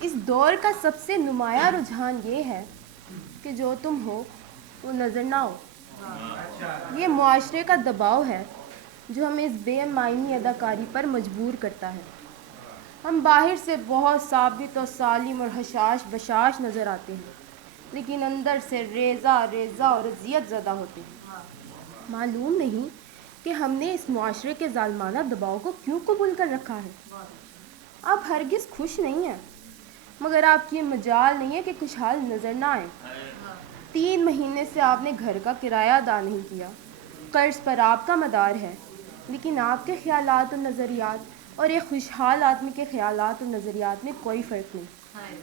اس دور کا سب سے نمایاں رجحان یہ ہے کہ جو تم ہو وہ نظر نہ ہو. یہ معاشرے کا دباؤ ہے جو ہمیں اس بے معنی اداکاری پر مجبور کرتا ہے. ہم باہر سے بہت ثابت و سالم اور حشاش بشاش نظر آتے ہیں لیکن اندر سے ریزہ ریزہ اور اذیت زدہ ہوتے ہیں. معلوم نہیں کہ ہم نے اس معاشرے کے ظالمانہ دباؤ کو کیوں قبول کر رکھا ہے. آپ ہرگز خوش نہیں ہیں مگر آپ کی یہ مجال نہیں ہے کہ خوشحال نظر نہ آئیں. 3 مہینے سے آپ نے گھر کا کرایہ ادا نہیں کیا. قرض پر آپ کا مدار ہے لیکن آپ کے خیالات و نظریات اور ایک خوشحال آدمی کے خیالات و نظریات میں کوئی فرق نہیں.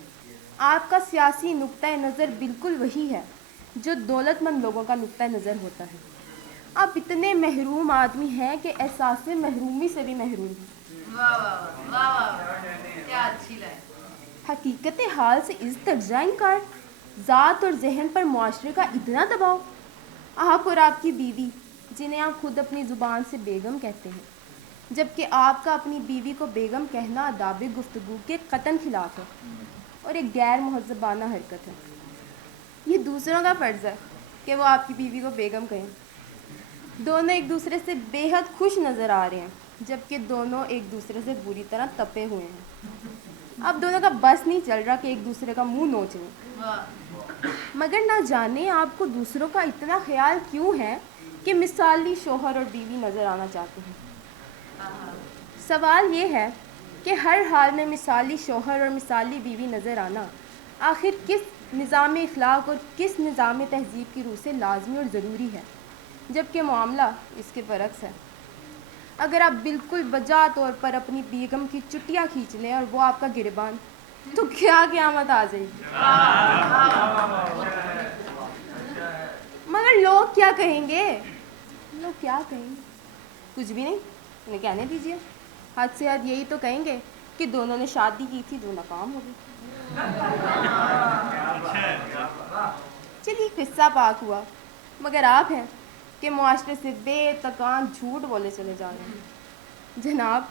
آپ کا سیاسی نقطۂ نظر بالکل وہی ہے جو دولت مند لوگوں کا نقطۂ نظر ہوتا ہے. آپ اتنے محروم آدمی ہیں کہ احساس محرومی سے بھی محروم ہیں. حقیقت حال سے اس درجہ انکار، ذات اور ذہن پر معاشرے کا اتنا دباؤ. آپ اور آپ کی بیوی جنہیں آپ خود اپنی زبان سے بیگم کہتے ہیں جبکہ آپ کا اپنی بیوی کو بیگم کہنا آداب گفتگو کے قطعاً خلاف ہے اور ایک غیر مہذبانہ حرکت ہے. یہ دوسروں کا فرض ہے کہ وہ آپ کی بیوی کو بیگم کہیں. دونوں ایک دوسرے سے بے حد خوش نظر آ رہے ہیں جبکہ دونوں ایک دوسرے سے بری طرح تپے ہوئے ہیں. اب دونوں کا بس نہیں چل رہا کہ ایک دوسرے کا منہ نوچ لیں. مگر نہ جانے آپ کو دوسروں کا اتنا خیال کیوں ہے کہ مثالی شوہر اور بیوی نظر آنا چاہتے ہیں. سوال یہ ہے کہ ہر حال میں مثالی شوہر اور مثالی بیوی نظر آنا آخر کس نظام اخلاق اور کس نظام تہذیب کی روح سے لازمی اور ضروری ہے جبکہ معاملہ اس کے برعکس ہے. اگر آپ بالکل بجا طور پر اپنی بیگم کی چٹیاں کھینچ لیں اور وہ آپ کا گریبان تو کیا قیامت آ جائے گی. مگر لوگ کیا کہیں گے؟ لوگ کیا کہیں گے؟ کچھ بھی نہیں، انہیں کہنے دیجیے. حد سے حد یہی تو کہیں گے کہ دونوں نے شادی کی تھی جو ناکام ہو گئی. چلیے قصہ پاک ہوا مگر آپ ہیں کہ معاشرے سے بے تکان جھوٹ بولے چلے جا رہے ہیں. جناب،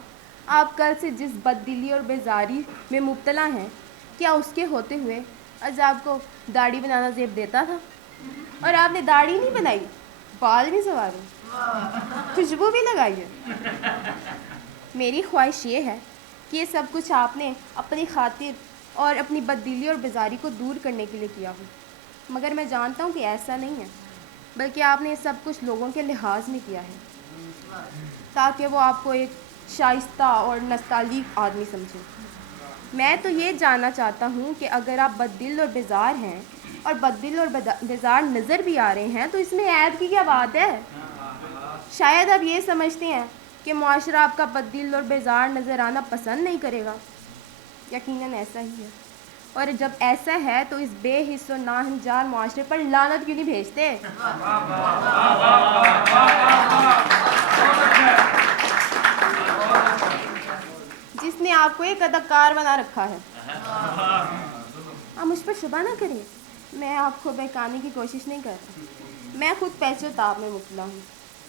آپ کل سے جس بددلی اور بیزاری میں مبتلا ہیں کیا اس کے ہوتے ہوئے آج آپ کو داڑھی بنانا زیب دیتا تھا؟ اور آپ نے داڑھی نہیں بنائی، بال بھی سنوارے، خوشبو بھی لگائی ہے. میری خواہش یہ ہے کہ یہ سب کچھ آپ نے اپنی خاطر اور اپنی بددلی اور بیزاری کو دور کرنے کے لیے کیا ہو. مگر میں جانتا ہوں کہ ایسا نہیں ہے بلکہ آپ نے یہ سب کچھ لوگوں کے لحاظ میں کیا ہے تاکہ وہ آپ کو ایک شائستہ اور نستعلیق آدمی سمجھیں. میں تو یہ جاننا چاہتا ہوں کہ اگر آپ بددل اور بیزار ہیں اور بددل اور بیزار نظر بھی آ رہے ہیں تو اس میں عیب کی کیا بات ہے؟ شاید آپ یہ سمجھتے ہیں کہ معاشرہ آپ کا بددل اور بیزار نظر آنا پسند نہیں کرے گا. یقیناً ایسا ہی ہے، اور جب ایسا ہے تو اس بے حس و ناہنجار معاشرے پر لعنت کیوں نہیں بھیجتے؟ جس نے آپ کو ایک اداکار بنا رکھا ہے. آپ مجھ پر شبہ نہ کریں، میں آپ کو بہکانے کی کوشش نہیں کر رہا. میں خود پیچ و تاب میں مبتلا ہوں،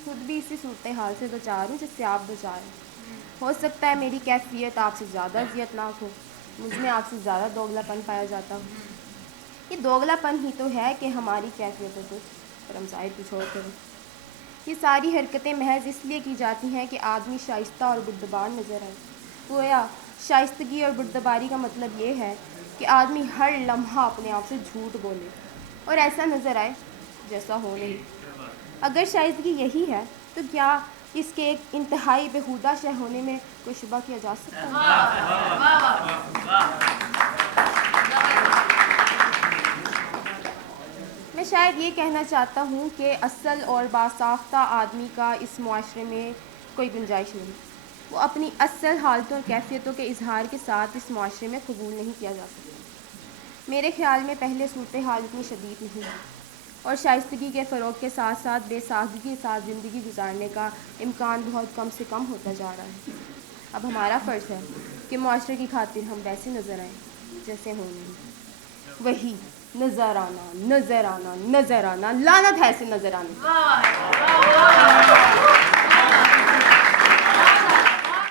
خود بھی اسی صورتحال سے دوچار ہوں جس سے آپ دوچار ہیں. ہو سکتا ہے میری کیفیت آپ سے زیادہ اذیتناک ہو، مجھ میں آپ سے زیادہ دوگلا پن پایا جاتا ہوں. یہ دوگلا پن ہی تو ہے کہ ہماری کیفیت ہے پر ہم ظاہر کچھ اور کریں. یہ ساری حرکتیں محض اس لیے کی جاتی ہیں کہ آدمی شائستہ اور بردبار نظر آئے. گویا شائستگی اور بردباری کا مطلب یہ ہے کہ آدمی ہر لمحہ اپنے آپ سے جھوٹ بولے اور ایسا نظر آئے جیسا ہو نہیں. اگر شائستگی یہی ہے تو کیا اس کے ایک انتہائی بیہودہ شے ہونے میں کوئی شبہ کیا جا سکتا ہے؟ میں شاید یہ کہنا چاہتا ہوں کہ اصل اور باساختہ آدمی کا اس معاشرے میں کوئی گنجائش نہیں. وہ اپنی اصل حالتوں اور کیفیتوں کے اظہار کے ساتھ اس معاشرے میں قبول نہیں کیا جا سکتا. میرے خیال میں پہلے صورتحال اتنی شدید نہیں ہے اور شائستگی کے فروغ کے ساتھ ساتھ بے سادگی کے ساتھ زندگی گزارنے کا امکان بہت کم سے کم ہوتا جا رہا ہے. اب ہمارا فرض ہے کہ معاشرے کی خاطر ہم ویسے نظر آئیں جیسے ہوں نہیں. وہی نظر آنا نظر آنا نظر آنا، لعنت ہے ایسے نظر آنے.